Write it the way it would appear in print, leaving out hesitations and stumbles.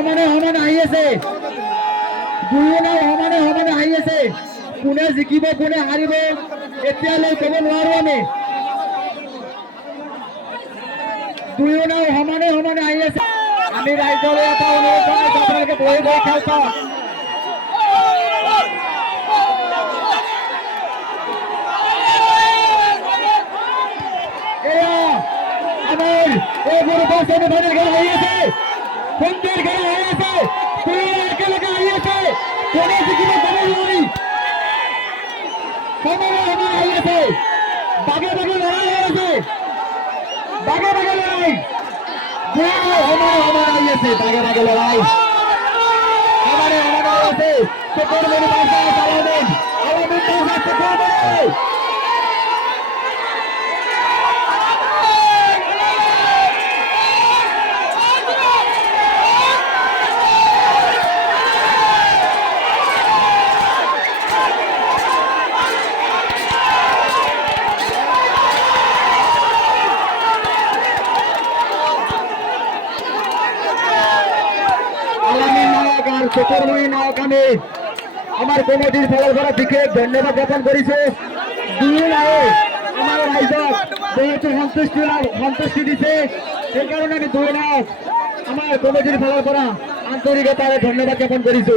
সমানে সমানে আহি আছে দুয়ো নাও সমানে সমানে আহি আছে কোনে জিকিব কোনে হাৰিব এতিয়ালৈ ক'ব নোৱাৰো আমি দুয়ো নাও সমানে সমানে আহি আছে আমি ৰাইজলৈ এটা অনুৰোধ জনাইছো আপোনালোকে বহি বহি খেল চাওক আমার এই বড় পাশে ভাইয়ের খেলা হয়ে গেছে বন্ধের খেলা হয়ে গেছে তুই এলাকা হয়ে গেছে কোনে জিকিবে কোনে লড়াই সমানে সমানে হয়ে গেছে বাগে বাগে লড়াই হয়ে গেছে বাগে বাগে লড়াই সমানে সমানে হয়ে গেছে বাগে বাগে লড়াই সমানে সমানে হয়ে গেছে চোখের মেরে পাশে আলামিন আলামিন পাশে চোখের মেরে চতুর্ময়ী নায়ক আমি আমার কমিটির ফলার করা দিকে ধন্যবাদ জ্ঞাপন করেছে দুই নায়ক আমার রাইজক যেহেতু সন্তুষ্টি দিছে সেই কারণে আমি দুই নায়ক আমার কমিটির ফলার করা আন্তরিকতায় ধন্যবাদ জ্ঞাপন করেছো।